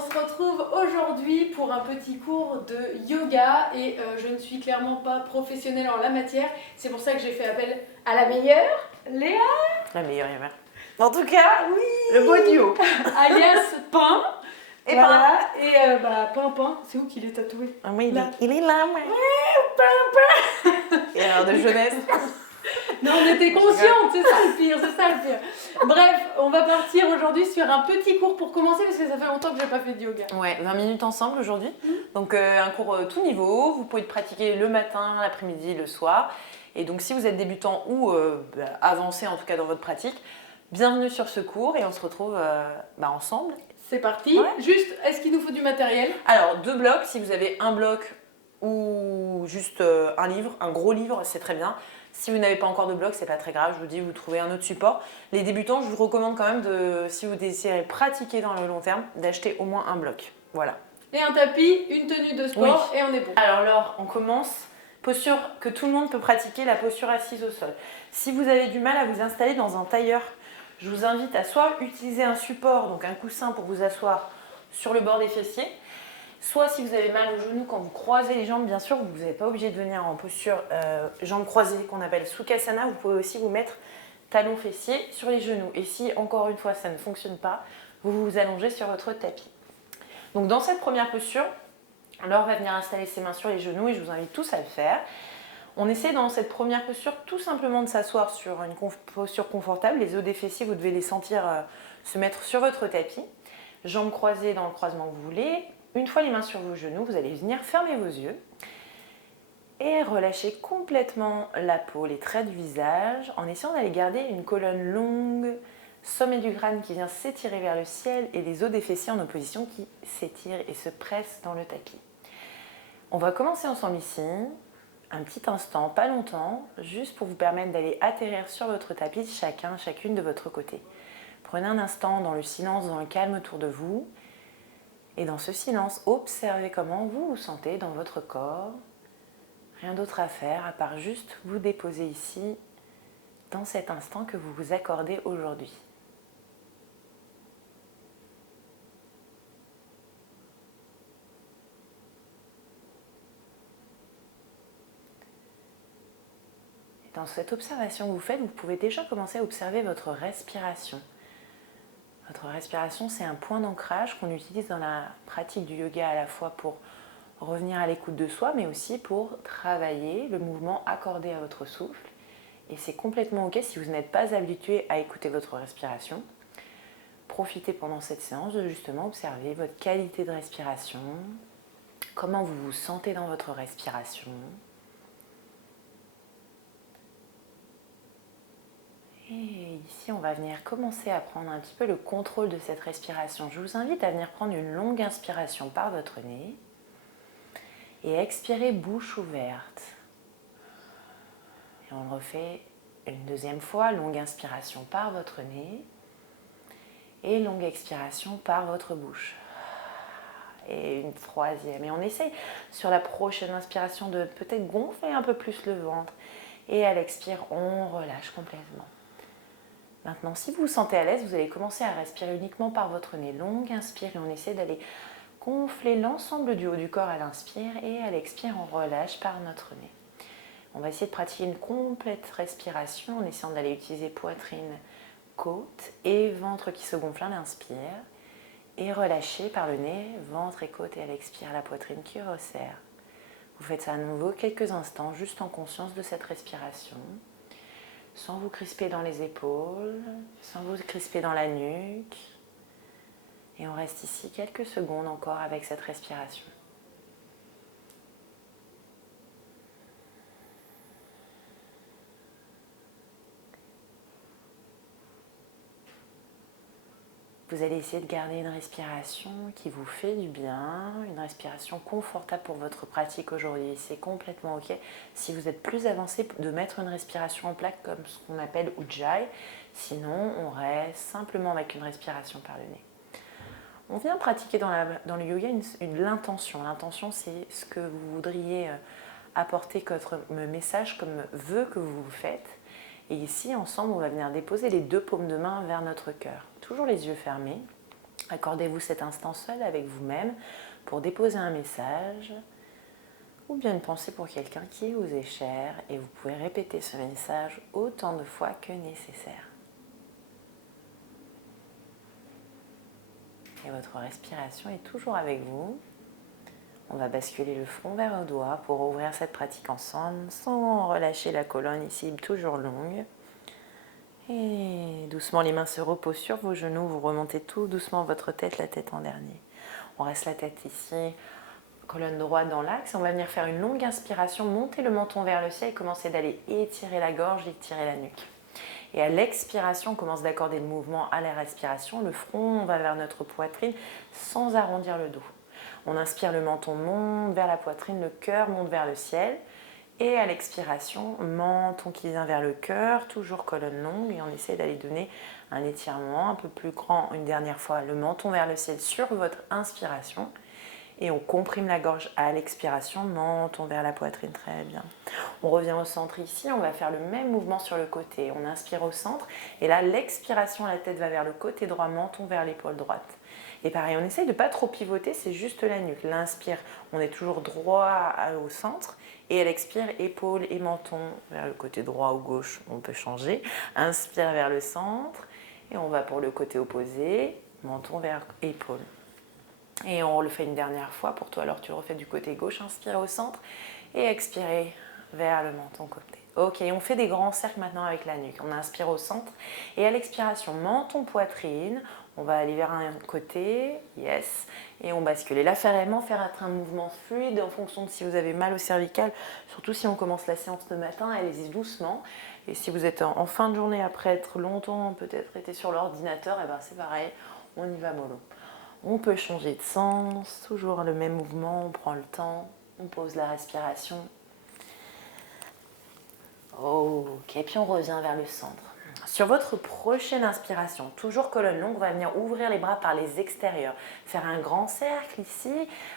On se retrouve aujourd'hui pour un petit cours de yoga et je ne suis clairement pas professionnelle en la matière. C'est pour ça que j'ai fait appel à la meilleure, Léa. La meilleure yammer. En tout cas, Oui. le beau duo. Alias Pain. Et voilà. Et Pain, c'est où qu'il est tatoué? Ah oui, là. il est là, ouais. Pain. Et alors de jeunesse. Non, on était conscientes, c'est ça le pire, c'est ça le pire. Bref, on va partir aujourd'hui sur un petit cours pour commencer parce que ça fait longtemps que j'ai pas fait de yoga. Ouais, 20 minutes ensemble aujourd'hui. Donc un cours tout niveau. Vous pouvez le pratiquer le matin, l'après-midi, le soir. Et donc si vous êtes débutant ou avancé en tout cas dans votre pratique, bienvenue sur ce cours et on se retrouve ensemble. C'est parti. Ouais. Juste, est-ce qu'il nous faut du matériel? Alors 2 blocs, si vous avez un bloc ou juste un livre, un gros livre, c'est très bien. Si vous n'avez pas encore de bloc, c'est pas très grave, je vous dis, vous trouvez un autre support. Les débutants, je vous recommande quand même, si vous désirez pratiquer dans le long terme, d'acheter au moins un bloc. Voilà. Et un tapis, une tenue de sport, oui. Et on est bon. Alors Laure, on commence. Posture que tout le monde peut pratiquer, la posture assise au sol. Si vous avez du mal à vous installer dans un tailleur, je vous invite à soit utiliser un support, donc un coussin pour vous asseoir sur le bord des fessiers, soit si vous avez mal aux genoux, quand vous croisez les jambes, bien sûr, vous n'êtes pas obligé de venir en posture jambes croisées qu'on appelle Sukhasana. Vous pouvez aussi vous mettre talons fessiers sur les genoux. Et si, encore une fois, ça ne fonctionne pas, vous vous allongez sur votre tapis. Donc dans cette première posture, Laure va venir installer ses mains sur les genoux et je vous invite tous à le faire. On essaie dans cette première posture tout simplement de s'asseoir sur une posture confortable. Les os des fessiers, vous devez les sentir se mettre sur votre tapis. Jambes croisées dans le croisement que vous voulez. Une fois les mains sur vos genoux, vous allez venir fermer vos yeux et relâcher complètement la peau, les traits du visage, en essayant d'aller garder une colonne longue, sommet du crâne qui vient s'étirer vers le ciel et les os des fessiers en opposition qui s'étirent et se pressent dans le tapis. On va commencer ensemble ici, un petit instant, pas longtemps, juste pour vous permettre d'aller atterrir sur votre tapis, chacune de votre côté. Prenez un instant dans le silence, dans le calme autour de vous. Et dans ce silence, observez comment vous vous sentez dans votre corps. Rien d'autre à faire à part juste vous déposer ici, dans cet instant que vous vous accordez aujourd'hui. Et dans cette observation que vous faites, vous pouvez déjà commencer à observer votre respiration. Votre respiration, c'est un point d'ancrage qu'on utilise dans la pratique du yoga à la fois pour revenir à l'écoute de soi, mais aussi pour travailler le mouvement accordé à votre souffle. Et c'est complètement ok si vous n'êtes pas habitué à écouter votre respiration. Profitez pendant cette séance de justement observer votre qualité de respiration, comment vous vous sentez dans votre respiration. Et ici, on va venir commencer à prendre un petit peu le contrôle de cette respiration. Je vous invite à venir prendre une longue inspiration par votre nez et expirer bouche ouverte. Et on le refait une deuxième fois, longue inspiration par votre nez et longue expiration par votre bouche. Et une troisième. Et on essaye sur la prochaine inspiration de peut-être gonfler un peu plus le ventre. Et à l'expire, on relâche complètement. Maintenant, si vous vous sentez à l'aise, vous allez commencer à respirer uniquement par votre nez. Longue inspire et on essaie d'aller gonfler l'ensemble du haut du corps à l'inspire et à l'expire, on relâche par notre nez. On va essayer de pratiquer une complète respiration en essayant d'aller utiliser poitrine, côte et ventre qui se gonfle à l'inspire et relâcher par le nez, ventre et côte et à l'expire, la poitrine qui resserre. Vous faites ça à nouveau quelques instants, juste en conscience de cette respiration. Sans vous crisper dans les épaules, sans vous crisper dans la nuque. Et on reste ici quelques secondes encore avec cette respiration. Vous allez essayer de garder une respiration qui vous fait du bien, une respiration confortable pour votre pratique aujourd'hui. C'est complètement ok. Si vous êtes plus avancé, de mettre une respiration en plaque comme ce qu'on appelle Ujjayi. Sinon, on reste simplement avec une respiration par le nez. On vient pratiquer dans le yoga l'intention. L'intention, c'est ce que vous voudriez apporter comme message, comme vœu que vous vous faites. Et ici, ensemble, on va venir déposer les 2 paumes de main vers notre cœur. Toujours les yeux fermés. Accordez-vous cet instant seul avec vous-même pour déposer un message ou bien une pensée pour quelqu'un qui vous est cher et vous pouvez répéter ce message autant de fois que nécessaire. Et votre respiration est toujours avec vous. On va basculer le front vers le doigt pour ouvrir cette pratique ensemble sans relâcher la colonne ici, toujours longue. Et doucement, les mains se reposent sur vos genoux. Vous remontez tout doucement votre tête, la tête en dernier. On reste la tête ici, colonne droite dans l'axe. On va venir faire une longue inspiration, monter le menton vers le ciel et commencer d'aller étirer la gorge, étirer la nuque. Et à l'expiration, on commence d'accorder le mouvement à la respiration. Le front va vers notre poitrine sans arrondir le dos. On inspire, le menton monte vers la poitrine, le cœur monte vers le ciel. Et à l'expiration, menton qui vient vers le cœur, toujours colonne longue. Et on essaie d'aller donner un étirement un peu plus grand une dernière fois. Le menton vers le ciel sur votre inspiration. Et on comprime la gorge à l'expiration, menton vers la poitrine, très bien. On revient au centre ici, on va faire le même mouvement sur le côté. On inspire au centre et là, l'expiration, la tête va vers le côté droit, menton vers l'épaule droite. Et pareil, on essaye de ne pas trop pivoter, c'est juste la nuque. L'inspire, on est toujours droit au centre. Et à l'expire, épaule et menton vers le côté droit ou gauche, on peut changer. Inspire vers le centre et on va pour le côté opposé, menton vers épaule. Et on le fait une dernière fois pour toi. Alors tu le refais du côté gauche, inspirez au centre et expirez vers le menton côté. Ok, on fait des grands cercles maintenant avec la nuque. On inspire au centre et à l'expiration, menton, poitrine. On va aller vers un côté, yes, et on bascule. Et là, vraiment faire un mouvement fluide en fonction de si vous avez mal au cervical, surtout si on commence la séance le matin, allez-y doucement. Et si vous êtes en fin de journée après être longtemps peut-être été sur l'ordinateur, et ben c'est pareil, on y va mollo. On peut changer de sens, toujours le même mouvement, on prend le temps, on pose la respiration. Ok, puis on revient vers le centre. Sur votre prochaine inspiration, toujours colonne longue, on va venir ouvrir les bras par les extérieurs. Faire un grand cercle ici,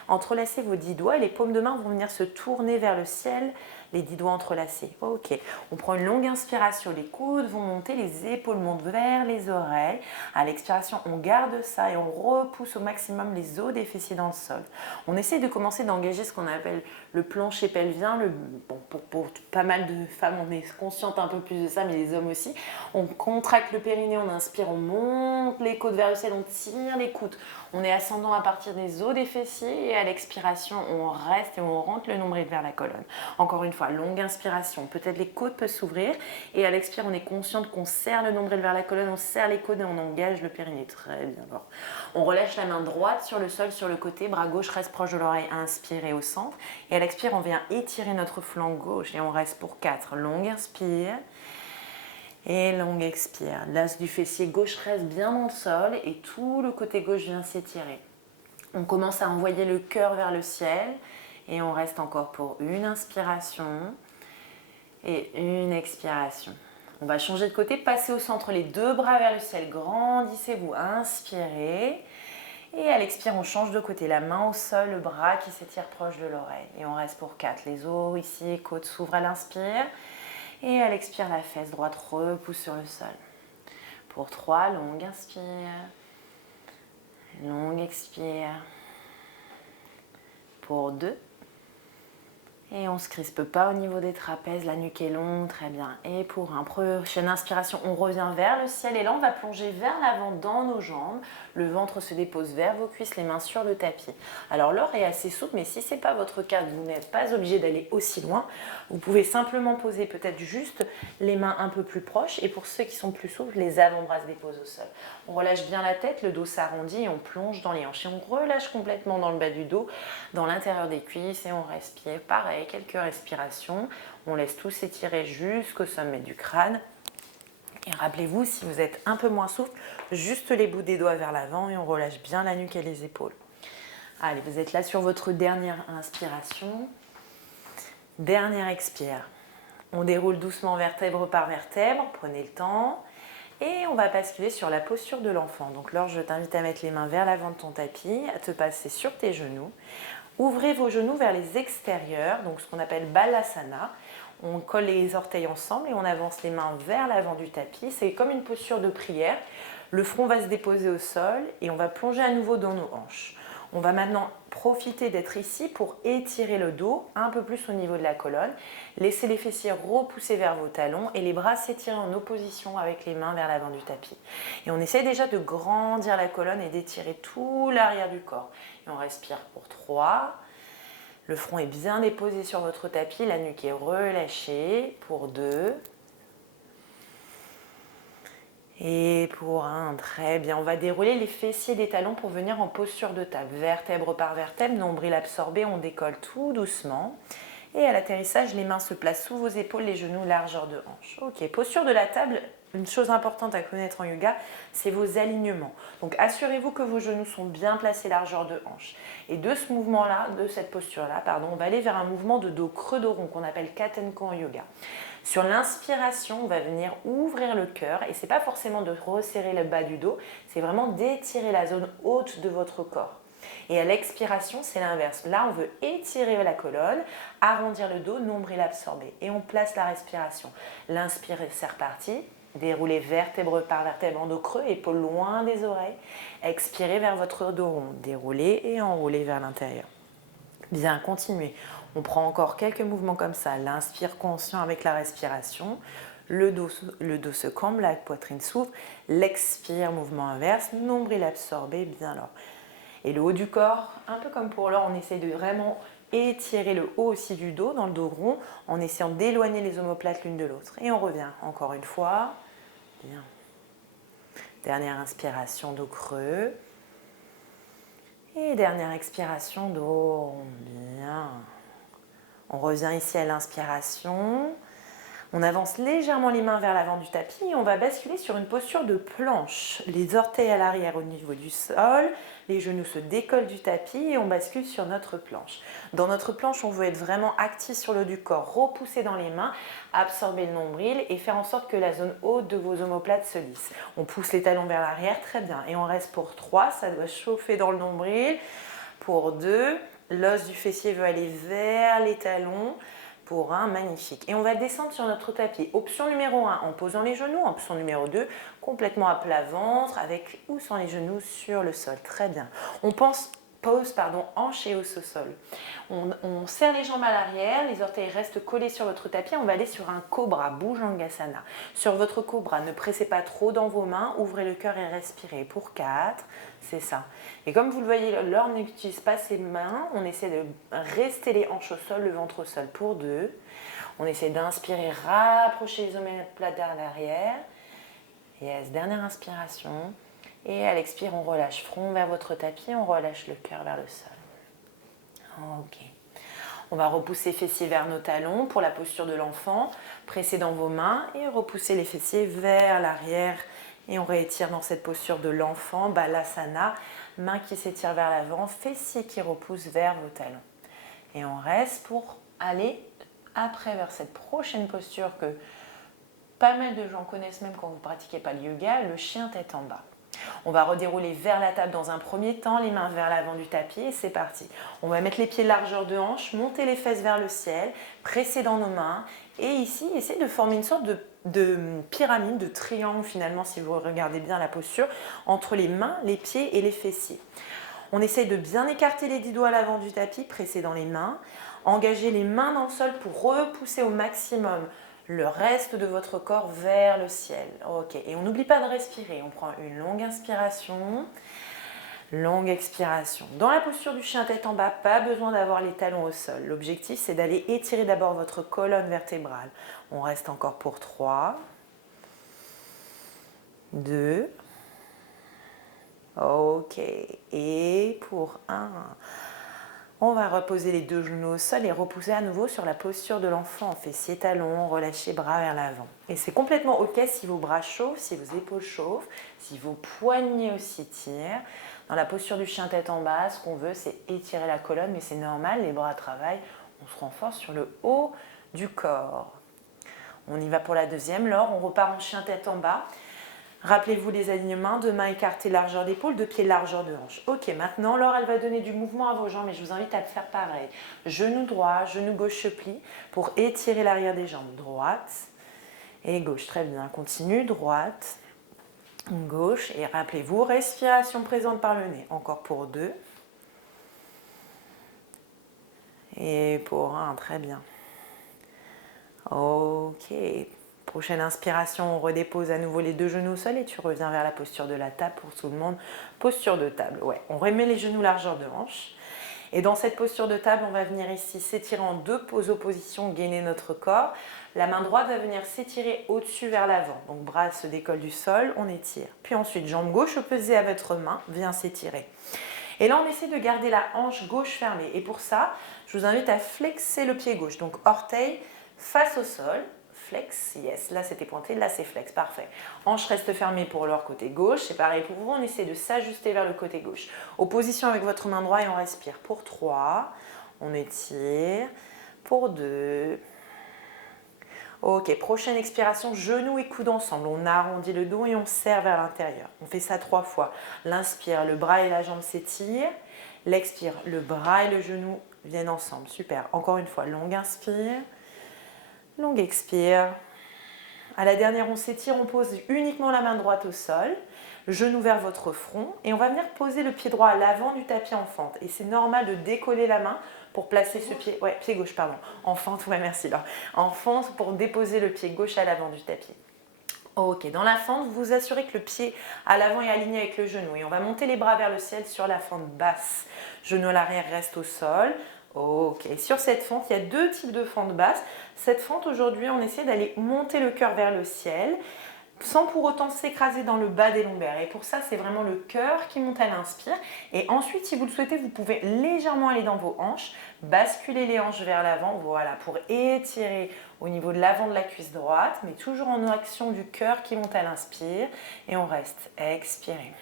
entrelacer vos 10 doigts et les paumes de main vont venir se tourner vers le ciel, les 10 doigts entrelacés. Ok, on prend une longue inspiration, les coudes vont monter, les épaules montent vers les oreilles. À l'expiration, on garde ça et on repousse au maximum les os des fessiers dans le sol. On essaie de commencer d'engager ce qu'on appelle le plancher pelvien. Pour pas mal de femmes, on est consciente un peu plus de ça, mais les hommes aussi. On contracte le périnée, on inspire, on monte les côtes vers le ciel, on tire les coudes. On est ascendant à partir des os des fessiers et à l'expiration, on reste et on rentre le nombril vers la colonne. Encore une fois, longue inspiration, peut-être les côtes peuvent s'ouvrir et à l'expire, on est consciente qu'on serre le nombril vers la colonne, on serre les côtes et on engage le périnée. Très bien. Bon. On relâche la main droite sur le sol, sur le côté, bras gauche reste proche de l'oreille, inspirez au centre et à l'expire, on vient étirer notre flanc gauche et on reste pour 4. Longue inspire. Et longue expire. L'as du fessier gauche reste bien dans le sol et tout le côté gauche vient s'étirer. On commence à envoyer le cœur vers le ciel et on reste encore pour une inspiration et une expiration. On va changer de côté, passer au centre, les deux bras vers le ciel, grandissez-vous, inspirez. Et à l'expire, on change de côté, la main au sol, le bras qui s'étire proche de l'oreille. Et on reste pour 4. Les os ici, côtes s'ouvrent à l'inspire. Et à l'expire, la fesse droite repousse sur le sol. Pour 3, longue inspire. Longue expire. Pour 2. Et on ne se crispe pas au niveau des trapèzes, la nuque est longue, très bien. Et pour une prochaine inspiration, on revient vers le ciel et là on va plonger vers l'avant dans nos jambes. Le ventre se dépose vers vos cuisses, les mains sur le tapis. Alors l'or est assez souple, mais si ce n'est pas votre cas, vous n'êtes pas obligé d'aller aussi loin. Vous pouvez simplement poser peut-être juste les mains un peu plus proches et pour ceux qui sont plus souples, les avant-bras se déposent au sol. On relâche bien la tête, le dos s'arrondit et on plonge dans les hanches. Et on relâche complètement dans le bas du dos, dans l'intérieur des cuisses et on respire. Pareil, quelques respirations. On laisse tout s'étirer jusqu'au sommet du crâne. Et rappelez-vous, si vous êtes un peu moins souple, juste les bouts des doigts vers l'avant et on relâche bien la nuque et les épaules. Allez, vous êtes là sur votre dernière inspiration. Dernière expire. On déroule doucement vertèbre par vertèbre. Prenez le temps. Et on va basculer sur la posture de l'enfant. Donc Laure, je t'invite à mettre les mains vers l'avant de ton tapis, à te passer sur tes genoux. Ouvrez vos genoux vers les extérieurs, donc ce qu'on appelle Balasana. On colle les orteils ensemble et on avance les mains vers l'avant du tapis. C'est comme une posture de prière. Le front va se déposer au sol et on va plonger à nouveau dans nos hanches. On va maintenant profiter d'être ici pour étirer le dos un peu plus au niveau de la colonne. Laissez les fessiers repousser vers vos talons et les bras s'étirer en opposition avec les mains vers l'avant du tapis. Et on essaie déjà de grandir la colonne et d'étirer tout l'arrière du corps. Et on respire pour 3. Le front est bien déposé sur votre tapis, la nuque est relâchée pour 2. Et pour 1, très bien. On va dérouler les fessiers des talons pour venir en posture de table. Vertèbre par vertèbre, nombril absorbé, on décolle tout doucement. Et à l'atterrissage, les mains se placent sous vos épaules, les genoux largeur de hanche. Ok, posture de la table. Une chose importante à connaître en yoga, c'est vos alignements. Donc assurez-vous que vos genoux sont bien placés largeur de hanche. Et de ce mouvement-là, de cette posture-là, on va aller vers un mouvement de dos creux dos rond qu'on appelle Katenko en yoga. Sur l'inspiration, on va venir ouvrir le cœur et ce n'est pas forcément de resserrer le bas du dos, c'est vraiment d'étirer la zone haute de votre corps. Et à l'expiration, c'est l'inverse. Là, on veut étirer la colonne, arrondir le dos, nombril absorbé. Et on place la respiration. L'inspire, c'est reparti. Déroulez vertèbre par vertèbre en dos creux, épaules loin des oreilles. Expirez vers votre dos rond. Déroulez et enroulez vers l'intérieur. Bien, continuez. On prend encore quelques mouvements comme ça. L'inspire conscient avec la respiration. Le dos se cambre, la poitrine s'ouvre. L'expire, mouvement inverse. Nombril absorbé, bien là. Et le haut du corps, un peu comme pour l'or, on essaie de vraiment étirer le haut aussi du dos, dans le dos rond, en essayant d'éloigner les omoplates l'une de l'autre. Et on revient encore une fois. Bien. Dernière inspiration, dos creux. Et dernière expiration, dos rond. Bien. On revient ici à l'inspiration. On avance légèrement les mains vers l'avant du tapis et on va basculer sur une posture de planche. Les orteils à l'arrière au niveau du sol, les genoux se décollent du tapis et on bascule sur notre planche. Dans notre planche, on veut être vraiment actif sur le haut du corps, repousser dans les mains, absorber le nombril et faire en sorte que la zone haute de vos omoplates se lisse. On pousse les talons vers l'arrière, très bien. Et on reste pour 3, ça doit chauffer dans le nombril. Pour 2, l'os du fessier veut aller vers les talons. Pour 1, magnifique. Et on va descendre sur notre tapis. Option numéro 1, en posant les genoux. Option numéro 2, complètement à plat ventre, avec ou sans les genoux sur le sol. Très bien. On pose hanche et os au sol. On serre les jambes à l'arrière, les orteils restent collés sur votre tapis. On va aller sur un cobra, Bhujangasana. Sur votre cobra, ne pressez pas trop dans vos mains, ouvrez le cœur et respirez. Pour 4, c'est ça. Et comme vous le voyez, Laure n'utilise pas ses mains. On essaie de rester les hanches au sol, le ventre au sol. Pour 2, on essaie d'inspirer, rapprocher les omoplates vers l'arrière. Yes, dernière inspiration. Et à l'expire, on relâche front vers votre tapis, on relâche le cœur vers le sol. Ok. On va repousser les fessiers vers nos talons pour la posture de l'enfant. Pressez dans vos mains et repoussez les fessiers vers l'arrière. Et on réétire dans cette posture de l'enfant, Balasana. Mains qui s'étirent vers l'avant, fessiers qui repoussent vers vos talons. Et on reste pour aller après vers cette prochaine posture que pas mal de gens connaissent même quand vous ne pratiquez pas le yoga, le chien tête en bas. On va redérouler vers la table dans un premier temps, les mains vers l'avant du tapis et c'est parti. On va mettre les pieds largeur de hanche, monter les fesses vers le ciel, presser dans nos mains et ici, essayer de former une sorte de pyramide, de triangle finalement si vous regardez bien la posture, entre les mains, les pieds et les fessiers. On essaye de bien écarter les 10 doigts à l'avant du tapis, presser dans les mains, engager les mains dans le sol pour repousser au maximum le reste de votre corps vers le ciel. Ok, et on n'oublie pas de respirer. On prend une longue inspiration, longue expiration. Dans la posture du chien tête en bas, pas besoin d'avoir les talons au sol. L'objectif, c'est d'aller étirer d'abord votre colonne vertébrale. On reste encore pour 3, 2, ok, et pour 1. On va reposer les deux genoux au sol et repousser à nouveau sur la posture de l'enfant. Fessiers, talons, relâchez bras vers l'avant. Et c'est complètement ok si vos bras chauffent, si vos épaules chauffent, si vos poignets aussi tirent. Dans la posture du chien tête en bas, ce qu'on veut, c'est étirer la colonne, mais c'est normal, les bras travaillent. On se renforce sur le haut du corps. On y va pour la deuxième. Laure, on repart en chien tête en bas. Rappelez-vous les alignements, deux mains écartées, largeur d'épaule, deux pieds, largeur de hanche. Ok, maintenant, Laure, elle va donner du mouvement à vos jambes et je vous invite à le faire pareil. Genou droit, genou gauche se plie pour étirer l'arrière des jambes. Droite et gauche, très bien. Continue, droite Gauche. Et rappelez-vous, respiration présente par le nez. Encore pour 2. Et pour 1, très bien. Ok. Prochaine inspiration, on redépose à nouveau les 2 genoux au sol et tu reviens vers la posture de la table pour tout le monde. Posture de table, ouais. On remet les genoux largeur de hanche. Et dans cette posture de table, on va venir ici s'étirer en 2 oppositions, gainer notre corps. La main droite va venir s'étirer au-dessus vers l'avant. Donc bras se décollent du sol, on étire. Puis ensuite, jambe gauche opposée à votre main, vient s'étirer. Et là, on essaie de garder la hanche gauche fermée. Et pour ça, je vous invite à flexer le pied gauche. Donc orteil face au sol. Flex, yes, là c'était pointé, là c'est flex, parfait. Hanche reste fermée pour leur côté gauche, c'est pareil pour vous, on essaie de s'ajuster vers le côté gauche. Opposition avec votre main droite et on respire. Pour 3, on étire. Pour 2. Ok, prochaine expiration, genoux et coudes ensemble. On arrondit le dos et on serre vers l'intérieur. On fait ça 3 fois. L'inspire, le bras et la jambe s'étirent. L'expire, le bras et le genou viennent ensemble. Super. Encore une fois, longue inspire. Longue expire. À la dernière, on s'étire, on pose uniquement la main droite au sol, genou vers votre front et on va venir poser le pied droit à l'avant du tapis en fente. Et c'est normal de décoller la main pour placer ce pied, pied gauche, pardon, en fente, ouais, merci Laure, en fente pour déposer le pied gauche à l'avant du tapis. Ok, dans la fente, vous vous assurez que le pied à l'avant est aligné avec le genou et on va monter les bras vers le ciel sur la fente basse. Genou à l'arrière reste au sol. Ok, sur cette fente, il y a 2 types de fentes basses. Cette fente, aujourd'hui, on essaie d'aller monter le cœur vers le ciel sans pour autant s'écraser dans le bas des lombaires. Et pour ça, c'est vraiment le cœur qui monte à l'inspire. Et ensuite, si vous le souhaitez, vous pouvez légèrement aller dans vos hanches, basculer les hanches vers l'avant, voilà, pour étirer au niveau de l'avant de la cuisse droite, mais toujours en action du cœur qui monte à l'inspire. Et on reste, expirez.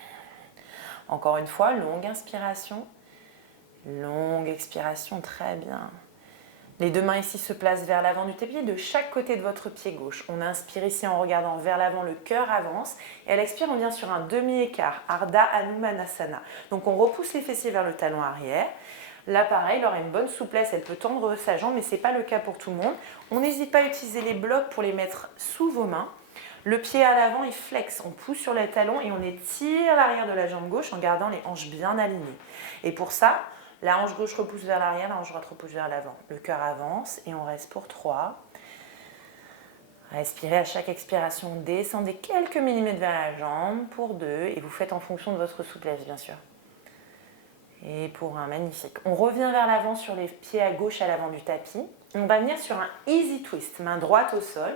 Encore une fois, longue inspiration. Longue expiration, très bien. Les 2 mains ici se placent vers l'avant du tapis de chaque côté de votre pied gauche. On inspire ici en regardant vers l'avant, le cœur avance. Et à l'expire, on vient sur un demi-écart, Ardha Hanumanasana. Donc on repousse les fessiers vers le talon arrière. Là pareil, elle aura une bonne souplesse, elle peut tendre sa jambe, mais ce n'est pas le cas pour tout le monde. On n'hésite pas à utiliser les blocs pour les mettre sous vos mains. Le pied à l'avant, il flexe, on pousse sur les talons et on étire l'arrière de la jambe gauche en gardant les hanches bien alignées. Et pour ça, la hanche gauche repousse vers l'arrière, la hanche droite repousse vers l'avant. Le cœur avance et on reste pour 3. Respirez à chaque expiration, descendez quelques millimètres vers la jambe pour 2 et vous faites en fonction de votre souplesse bien sûr. Et pour 1, magnifique. On revient vers l'avant sur les pieds à gauche à l'avant du tapis. On va venir sur un easy twist, main droite au sol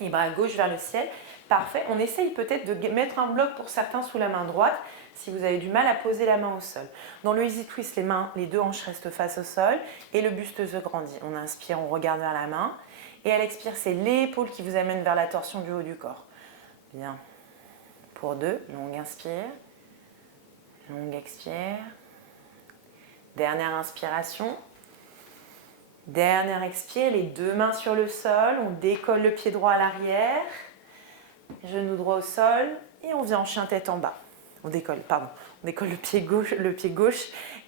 et bras gauche vers le ciel. Parfait, on essaye peut-être de mettre un bloc pour certains sous la main droite si vous avez du mal à poser la main au sol. Dans le easy twist, les 2 hanches restent face au sol et le buste se grandit. On inspire, on regarde vers la main et à l'expire, c'est l'épaule qui vous amène vers la torsion du haut du corps. Bien. Pour 2, longue inspire, longue expire. Dernière inspiration. Dernière expire, les 2 mains sur le sol, on décolle le pied droit à l'arrière, genou droit au sol et on vient en chien tête en bas. On décolle le pied gauche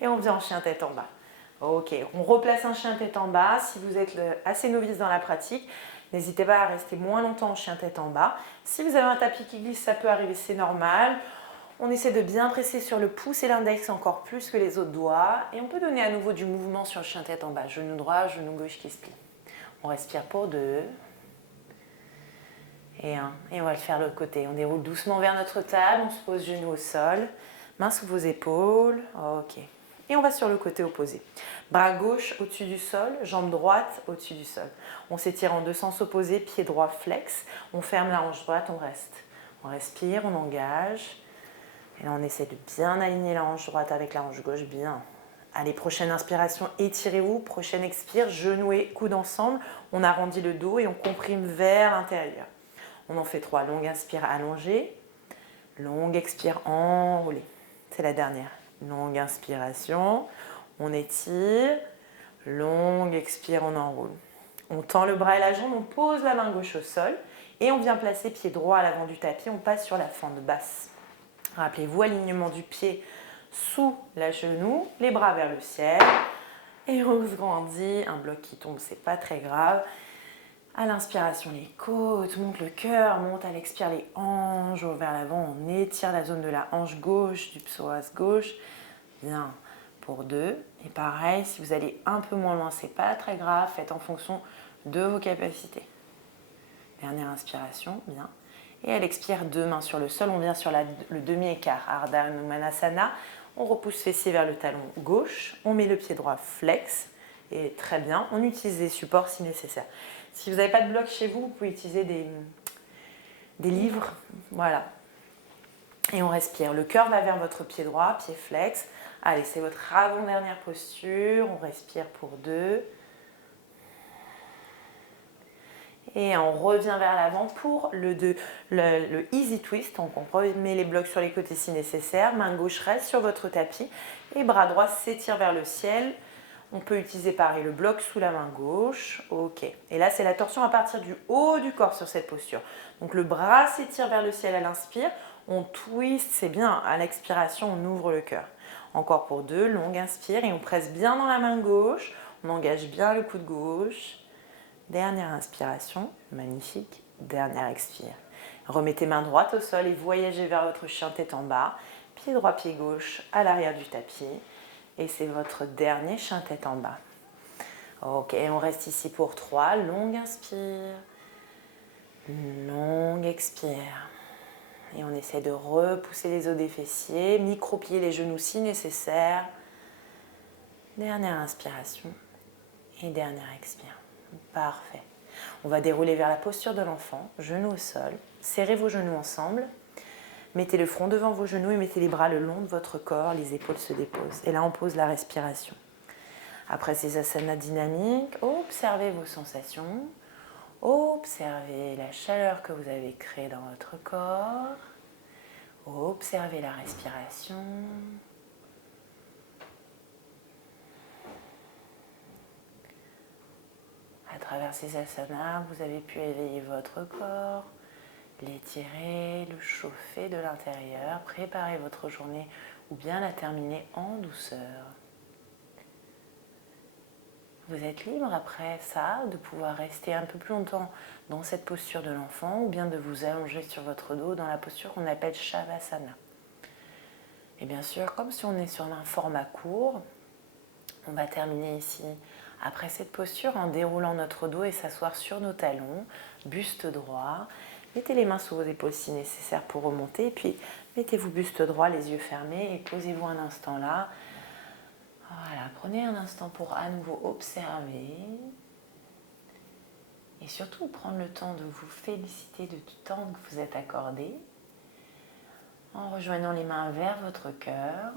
et on vient en chien tête en bas. Ok, on replace un chien tête en bas. Si vous êtes assez novice dans la pratique, n'hésitez pas à rester moins longtemps en chien tête en bas. Si vous avez un tapis qui glisse, ça peut arriver, c'est normal. On essaie de bien presser sur le pouce et l'index encore plus que les autres doigts. Et on peut donner à nouveau du mouvement sur le chien tête en bas. Genou droit, genou gauche qui se plie. On respire pour 2. Et 1. Et on va le faire de l'autre côté. On déroule doucement vers notre table. On se pose genou au sol. Mains sous vos épaules. Ok. Et on va sur le côté opposé. Bras gauche au-dessus du sol. Jambe droite au-dessus du sol. On s'étire en 2 sens opposés. Pied droit flex. On ferme la hanche droite. On reste. On respire. On engage. Et là, on essaie de bien aligner la hanche droite avec la hanche gauche. Bien. Allez, prochaine inspiration, étirez-vous. Prochaine expire, genoux et coudes ensemble. On arrondit le dos et on comprime vers l'intérieur. On en fait 3. Longue inspire, allongée. Longue expire, enroulée. C'est la dernière. Longue inspiration. On étire. Longue expire, on enroule. On tend le bras et la jambe. On pose la main gauche au sol. Et on vient placer pied droit à l'avant du tapis. On passe sur la fente basse. Rappelez-vous, alignement du pied sous la genou. Les bras vers le ciel. Et on se grandit. Un bloc qui tombe, c'est pas très grave. À l'inspiration, les côtes montent, le cœur monte. À l'expire, les hanches vers l'avant. On étire la zone de la hanche gauche, du psoas gauche. Bien, pour 2. Et pareil, si vous allez un peu moins loin, c'est pas très grave. Faites en fonction de vos capacités. Dernière inspiration, bien. Et à l'expire, 2 mains sur le sol. On vient sur le demi-écart, Ardha Manasana. On repousse fessier vers le talon gauche. On met le pied droit flex. Et très bien, on utilise des supports si nécessaire. Si vous n'avez pas de bloc chez vous, vous pouvez utiliser des livres. Voilà. Et on respire. Le cœur va vers votre pied droit, pied flex. Allez, c'est votre avant-dernière posture. On respire pour 2. Et on revient vers l'avant pour le easy twist. Donc on remet les blocs sur les côtés si nécessaire. Main gauche reste sur votre tapis. Et bras droit s'étire vers le ciel. On peut utiliser pareil le bloc sous la main gauche. Ok. Et là, c'est la torsion à partir du haut du corps sur cette posture. Donc le bras s'étire vers le ciel à l'inspire. On twist, c'est bien. À l'expiration, on ouvre le cœur. Encore pour 2, longue inspire et on presse bien dans la main gauche. On engage bien le coude gauche. Dernière inspiration, magnifique. Dernière expire. Remettez main droite au sol et voyagez vers votre chien tête en bas. Pied droit, pied gauche à l'arrière du tapis. Et c'est votre dernier chien tête en bas. Ok, on reste ici pour 3. Longue inspire. Longue expire. Et on essaie de repousser les os des fessiers. Micro-plier les genoux si nécessaire. Dernière inspiration. Et dernière expire. Parfait. On va dérouler vers la posture de l'enfant. Genoux au sol. Serrez vos genoux ensemble. Mettez le front devant vos genoux et mettez les bras le long de votre corps, les épaules se déposent. Et là, on pose la respiration. Après ces asanas dynamiques, observez vos sensations. Observez la chaleur que vous avez créée dans votre corps. Observez la respiration. À travers ces asanas, vous avez pu éveiller votre corps. L'étirer, le chauffer de l'intérieur, préparer votre journée ou bien la terminer en douceur. Vous êtes libre après ça de pouvoir rester un peu plus longtemps dans cette posture de l'enfant ou bien de vous allonger sur votre dos dans la posture qu'on appelle Shavasana. Et bien sûr, comme si on est sur un format court, on va terminer ici après cette posture en déroulant notre dos et s'asseoir sur nos talons, buste droit. Mettez les mains sous vos épaules si nécessaire pour remonter. Et puis, mettez-vous buste droit, les yeux fermés et posez-vous un instant là. Voilà, prenez un instant pour à nouveau observer. Et surtout, prendre le temps de vous féliciter de tout temps que vous êtes accordé. En rejoignant les mains vers votre cœur.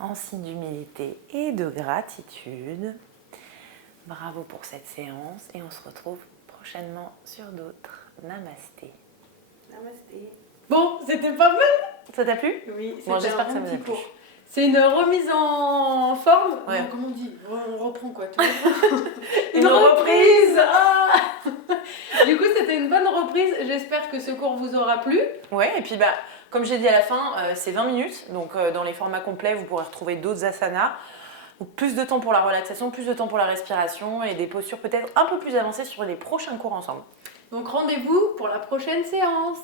En signe d'humilité et de gratitude. Bravo pour cette séance et on se retrouve prochainement sur d'autres. Namasté. Namasté. Bon, c'était pas mal. Ça t'a plu? Oui, bon, c'était j'espère un que ça bon vous a petit plu. cours. C'est une remise en forme. Ouais. Non, comment on dit? On reprend quoi? Une reprise. Ah du coup, c'était une bonne reprise. J'espère que ce cours vous aura plu. Ouais, et puis comme j'ai dit à la fin, c'est 20 minutes. Donc dans les formats complets, vous pourrez retrouver d'autres asanas. Plus de temps pour la relaxation, plus de temps pour la respiration et des postures peut-être un peu plus avancées sur les prochains cours ensemble. Donc rendez-vous pour la prochaine séance.